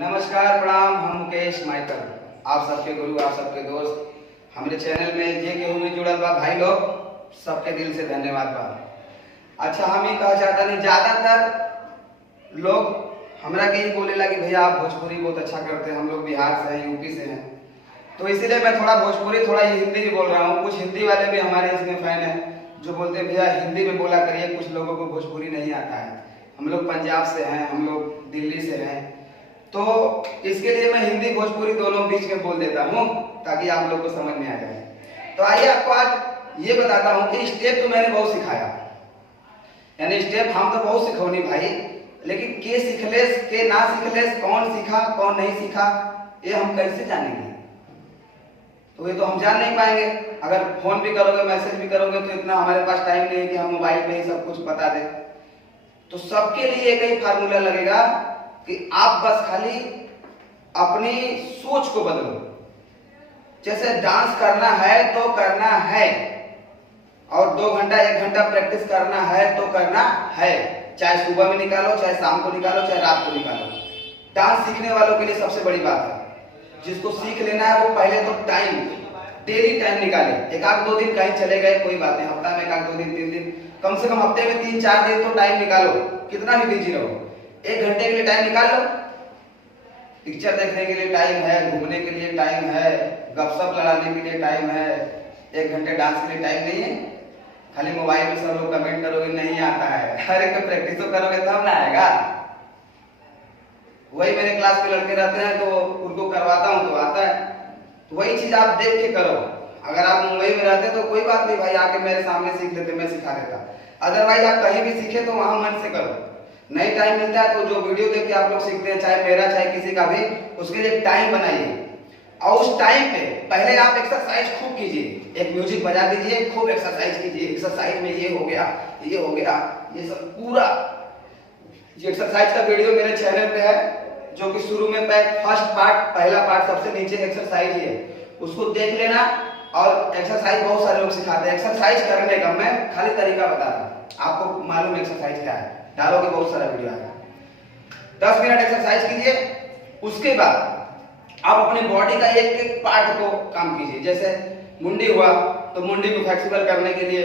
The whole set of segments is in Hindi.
नमस्कार, प्रणाम। हम मुकेश माइकल, आप सबके गुरु, आप सबके दोस्त। हमारे चैनल में जे केहू भी जुड़ल बा भाई लोग, सबके दिल से धन्यवाद बा। अच्छा, हम ही कहा चाहता नहीं, ज्यादातर लोग हमरा के ही बोले लगे भैया आप भोजपुरी बहुत अच्छा करते हैं, हम लोग बिहार से हैं, यूपी से हैं, तो इसीलिए मैं थोड़ा भोजपुरी थोड़ा हिंदी भी बोल रहा हूँ। कुछ हिंदी वाले भी हमारे इसमें फैन हैं जो बोलते हैं भैया हिंदी में बोला करिए, कुछ लोगों को भोजपुरी नहीं आता है। हम लोग पंजाब से हैं, हम लोग दिल्ली से हैं, तो इसके लिए मैं हिंदी भोजपुरी दोनों बीच में बोल देता हूँ ताकि आप लोग को समझ में आ जाए। तो आइए आपको आज ये बताता हूँ कि स्टेप तो मैंने बहुत सिखाया, यानी स्टेप हम तो बहुत सिखौनी भाई, लेकिन के सिखलेस के ना सिखलेस, कौन सीखा कौन नहीं सीखा, ये हम कैसे जानेंगे? तो ये तो हम जान नहीं पाएंगे। अगर फोन भी करोगे, मैसेज भी करोगे, तो इतना हमारे पास टाइम नहीं है कि हम मोबाइल पे ही सब कुछ बता दें। तो सबके लिए एक ही फार्मूला लगेगा कि आप बस खाली अपनी सोच को बदलो। जैसे डांस करना है तो करना है, और 2 घंटा 1 घंटा प्रैक्टिस करना है तो करना है, चाहे सुबह में निकालो, चाहे शाम को निकालो, चाहे रात को निकालो। डांस सीखने वालों के लिए सबसे बड़ी बात है, जिसको सीख लेना है वो पहले तो टाइम, डेली टाइम निकाले। एक आध 2 दिन कहीं चले गए कोई बात नहीं, हफ्ता में 1 2 दिन 3 दिन, कम से कम हफ्ते में 3 4 दिन तो टाइम निकालो। कितना भी बिजी रहो, 1 घंटे के लिए टाइम निकाल लो। पिक्चर देखने के लिए टाइम है, घूमने के लिए टाइम है, गपशप लड़ाने के लिए टाइम है, 1 घंटे डांस के लिए टाइम नहीं है। खाली मोबाइल में सब लोग कमेंट करोगे नहीं आता है, अरे तो प्रैक्टिस तो करोगे तब ना आएगा। वही मेरे क्लास के लड़के रहते हैं तो उनको करवाता हूँ तो आता है। तो वही चीज आप देख के करो। अगर आप मुंबई में रहते तो कोई बात नहीं भाई, आके मेरे सामने सीख लेते, मैं सिखा देता। अदरवाइज आप कहीं भी सीखे तो वहां मन से करो। नहीं टाइम मिलता है तो जो वीडियो देख के आप लोग सीखते हैं, चाहे मेरा चाहे किसी का भी, उसके लिए टाइम बनाइए और उस टाइम पे पहले आप एक्सरसाइज खूब कीजिए। एक म्यूजिक बजा दीजिए, खूब एक्सरसाइज कीजिए। एक्सरसाइज में ये हो गया, ये हो गया, ये सब पूरा ये एक्सरसाइज का वीडियो मेरे चैनल पे है, जो कि शुरू में फर्स्ट पार्ट, पहला पार्ट सबसे नीचे एक्सरसाइज है, उसको देख लेना। और एक्सरसाइज बहुत सारे लोग सिखाते हैं, एक्सरसाइज करने का मैं खाली तरीका बता रहा हूँ, आपको मालूम है एक्सरसाइज क्या है, डालोगे बहुत सारा वीडियो आएगा। 10 मिनट एक्सरसाइज कीजिए, उसके बाद आप अपने बॉडी का एक एक पार्ट को काम कीजिए। जैसे मुंडी हुआ तो मुंडी को फ्लेक्सिबल करने के लिए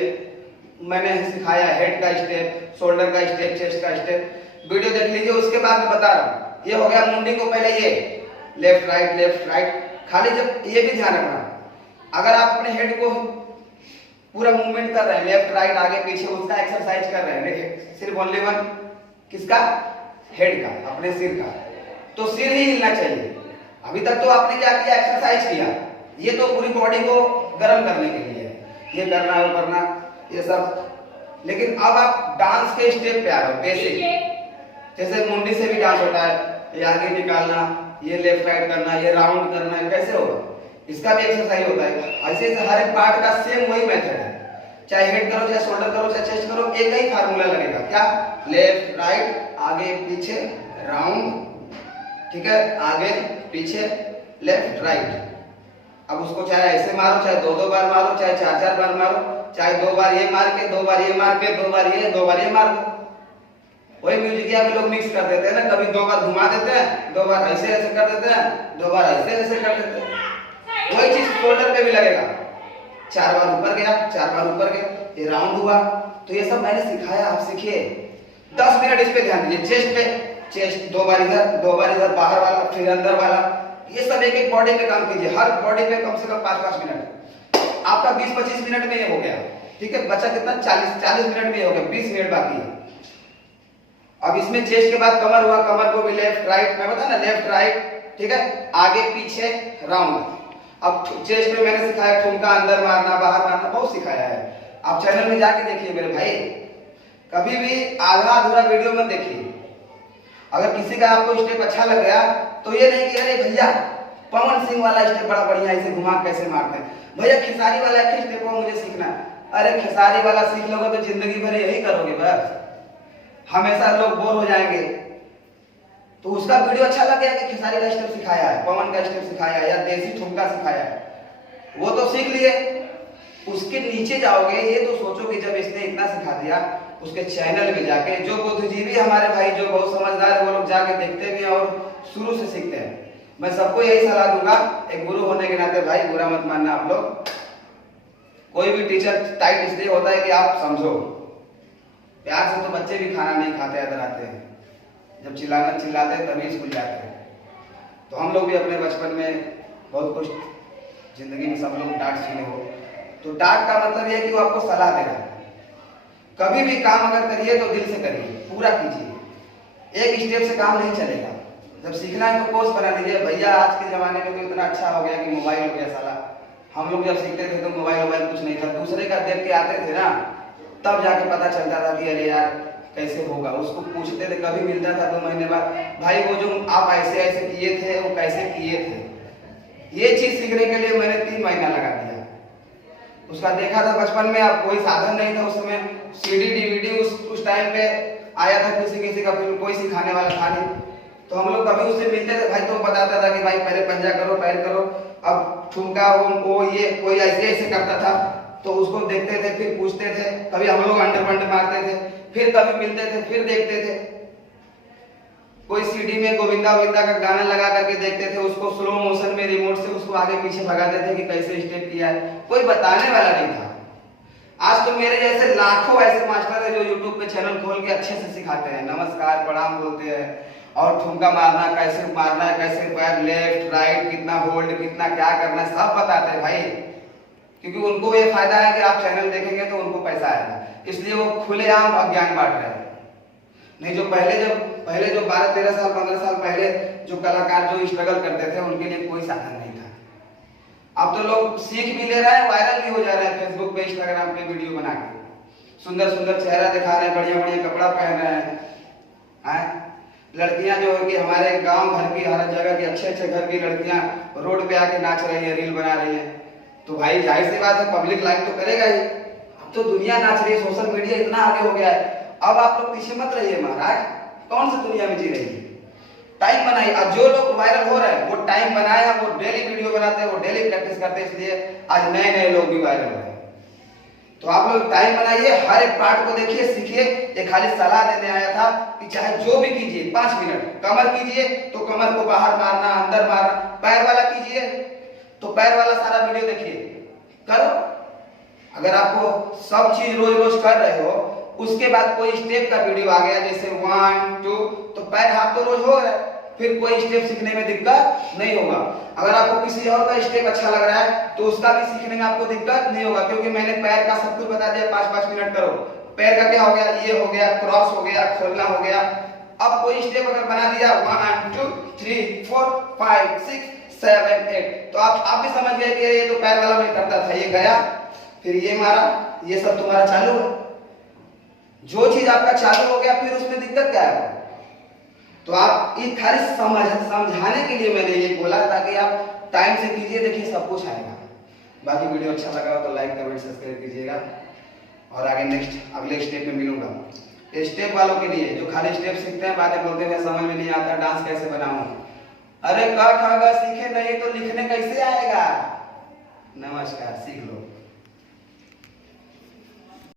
मैंने सिखाया हेड का स्टेप, शोल्डर का स्टेप, चेस्ट का स्टेप, वीडियो देख लीजिए। उसके बाद मैं बता रहा हूँ, ये हो गया मुंडी को पहले ये लेफ्ट राइट। खाली जब ये भी ध्यान रखना, अगर आप अपने हेड को पूरा मूवमेंट कर रहे हैं, लेफ्ट राइट आगे पीछे, उसका एक्सरसाइज कर रहे हैं, सिर्फ ओनली वन किसका, हेड का, अपने सिर का, तो सिर ही हिलना चाहिए। अभी तक तो आपने क्या किया, एक्सरसाइज किया, ये तो पूरी बॉडी को गर्म करने के लिए है, ये करना वो करना ये सब। लेकिन अब आप डांस के स्टेप पे आ रहे हो, बेसिक। जैसे मुंडी से भी डांस होता है, ये आगे निकालना, ये लेफ्ट राइट करना, ये राउंड करना, कैसे होगा, इसका भी एक्सरसाइज होता है। ऐसे हर एक पार्ट का सेम वही मेथड है, चाहे हेड करो, चाहे शोल्डर करो, चाहे चेस्ट करो, एक ही फार्मूला लगेगा। क्या, लेफ्ट राइट, आगे पीछे राउंड, ठीक है, आगे पीछे लेफ्ट राइट। अब उसको चाहे ऐसे मारो, चाहे 2 बार मारो, चाहे 4 बार मारो, चाहे 2 बार ये मार के, 2 बार ये मार के, 2 बार ये मार दो। वही म्यूजिकिया में लोग मिक्स कर देते हैं ना, कभी 2 बार घुमा देते हैं, 2 बार ऐसे ऐसे कर देते हैं, 2 बार ऐसे ऐसे कर देते हैं। वही चीज शोल्डर पे भी लगेगा, 4 बार ऊपर गया, 4 बार ऊपर गया, ये राउंड हुआ। तो ये सब मैंने सिखाया, आप सीखिए। 10 मिनट इस पे ध्यान दीजिए। चेस्ट पे, चेस्ट 2 बार इधर, 2 बार इधर, बाहर वाला फिर अंदर वाला, ये सब एक एक बॉडी पे काम कीजिए। हर बॉडी पे कम से कम 5-5 मिनट। आपका 20-25 मिनट में ये हो गया, ठीक है। बचा कितना, 40 मिनट में ये हो गया, 20 मिनट बाकी है। अब इसमें चेस्ट के बाद कमर हुआ, कमर को भी लेफ्ट राइट, मैं बता ना, लेफ्ट राइट, ठीक है, आगे पीछे राउंड। अब चेस्ट में मैंने सिखाया ठुमका, अंदर मारना, बाहर मारना, बहुत सिखाया है। आप चैनल में जाके देखिए मेरे भाई, कभी भी आधा अधूरा वीडियो मत देखिए। अगर किसी का आपको स्टेप अच्छा लग गया तो ये नहीं कि अरे भैया पवन सिंह वाला स्टेप बड़ा बढ़िया, इसे घुमा कैसे मारते हैं, भैया खेसारी वाला एक स्टेप वो मुझे सीखना। अरे खेसारी वाला सीख लोगे तो जिंदगी भर यही करोगे, बस हमेशा लोग बोर हो जाएंगे। तो उसका वीडियो अच्छा लग गया कि खेसारी का स्टेप सिखाया है, पवन का स्टेप सिखाया है, या देसी ठुमका सिखाया है, वो तो सीख लिए। उसके नीचे जाओगे, ये तो सोचो कि जब इसने इतना सिखा दिया, उसके चैनल में जाके जो बुद्धिजीवी हमारे भाई जो बहुत समझदार है वो लोग जाके देखते भी हैं और शुरू से सीखते हैं। मैं सबको यही सलाह दूंगा, एक गुरु होने के नाते भाई बुरा मत मानना आप लोग। कोई भी टीचर टाइट इसलिए होता है कि आप समझो। प्यार से तो बच्चे भी खाना नहीं खाते, इधर आते हैं, जब चिल्लाते हैं तभी स्कूल जाते हैं। तो हम लोग भी अपने बचपन में बहुत कुछ जिंदगी में सब लोग डांट सुने हो। तो डांट का मतलब यह है कि वो आपको सलाह दे रहा है। कभी भी काम अगर करिए तो दिल से करिए, पूरा कीजिए। एक स्टेप से काम नहीं चलेगा। जब सीखना है तो कोर्स बना लीजिए। भैया आज के जमाने में तो इतना अच्छा हो गया कि मोबाइल हो गया साला। हम लोग जब सीखते थे तो मोबाइल कुछ नहीं था, दूसरे का देख के आते थे ना, तब जाके पता चलता था कि अरे यार कैसे होगा। उसको पूछते थे, कभी मिलता था 2 महीने बाद, भाई वो जो आप ऐसे ऐसे किए थे वो कैसे किए थे। ये चीज सीखने के लिए मैंने 3 महीना लगा दिया। उसका देखा था बचपन में, अब कोई साधन नहीं था उस समय, सीडी डीवीडी उस टाइम पे आया था, किसी का फिर कोई सिखाने वाला था नहीं। तो हम लोग कभी उससे मिलते थे भाई, तो बताता था कि भाई पहले पंजा करो, पैर करो, अब ठुमका वो ये कोई ऐसे ऐसे करता था। तो उसको देखते थे, फिर पूछते थे, कभी हम लोग अंडर पंडर मारते थे, फिर कभी मिलते थे, फिर देखते थे। कोई सीडी में गोविंदा का गाना लगा करके देखते थे, उसको स्लो मोशन में रिमोट से उसको आगे पीछे भगाते थे कि कैसे स्टेप किया है। कोई बताने वाला नहीं था। आज तो मेरे जैसे लाखों ऐसे मास्टर है जो यूट्यूब पे चैनल खोल के अच्छे से सिखाते हैं, नमस्कार प्रणाम बोलते हैं, और ठुमका मारना कैसे मारना है, कैसे पैर लेफ्ट राइट, कितना होल्ड, कितना क्या करना है, सब बताते हैं भाई। क्योंकि उनको ये फायदा है कि आप चैनल देखेंगे तो उनको पैसा आएगा, इसलिए वो खुलेआम अज्ञान बांट रहे हैं। नहीं जो पहले जो 12-13 साल 15 साल पहले जो कलाकार जो स्ट्रगल करते थे, उनके लिए कोई साधन नहीं था। अब तो लोग सीख भी ले रहे हैं, वायरल भी हो जा रहे हैं फेसबुक पे, इंस्टाग्राम पे वीडियो बना के, सुंदर सुंदर चेहरा दिखा रहे हैं, बढ़िया बढ़िया कपड़ा पहन रहे हैं। लड़कियां जो है कि हमारे गांव घर की हर जगह की अच्छे घर की लड़कियां रोड पे आके नाच रही है, रील बना रही है। तो भाई जाहिर सी बात है पब्लिक लाइक तो करेगा ही। अब तो दुनिया नाच रही है, सोशल मीडिया इतना आगे हो गया है। अब आप लोग पीछे मत रहिए महाराज, कौन सी दुनिया में जी रही है। टाइम बनाइए। अब जो लोग वायरल हो रहे हैं वो टाइम बनाए हैं, वो डेली वीडियो बनाते हैं, वो डेली प्रैक्टिस करते हैं, इसलिए आज नए लोग भी वायरल हो रहे हैं। तो आप लोग टाइम बनाइए, हर एक पार्ट को देखिए, सीखिए। ये खाली सलाह देने आया था कि चाहे जो भी कीजिए 5 मिनट कमर कीजिए तो कमर को बाहर मारना, अंदर मारना, पैर वाला कीजिए तो पैर वाला सारा वीडियो देखिए, करो। अगर आपको सब चीज रोज कर रहे हो, उसके बाद कोई स्टेप का वीडियो आ गया जैसे 1 2, तो पैर हाथ तो रोज हो रहा है, फिर कोई स्टेप सीखने में दिक्कत नहीं होगा। अगर आपको किसी और का स्टेप अच्छा लग रहा है तो उसका भी सीखने में आपको दिक्कत नहीं होगा, क्योंकि मैंने पैर का सब कुछ बता दिया। 5-5 मिनट करो। पैर का क्या हो गया, ये हो गया, क्रॉस हो गया, खोलना हो गया। अब कोई स्टेप अगर बना दिया 1 2 3 4 5 6 7 8, तो आप भी समझ गए कि ये तो पैर वाला मैं करता था, ये गया फिर ये मारा, ये सब तुम्हारा चालू है। जो चीज आपका चालू हो गया फिर उसमें दिक्कत क्या है। तो आप ये खाली समझाने के लिए मैंने ये बोला, ताकि आप टाइम से कीजिए, देखिए सब कुछ आएगा। बाकी वीडियो अच्छा लगा हो तो लाइक कमेंट सब्सक्राइब कीजिएगा, और आगे अगले स्टेप में मिलूंगा। ये स्टेप वालों के लिए जो खाली स्टेप सीखते हैं, बातें बोलते हैं, समझ में नहीं आता डांस कैसे बनाऊं। अरे क ख ग सीखे नहीं तो लिखने कैसे आएगा। नमस्कार, सीख लो।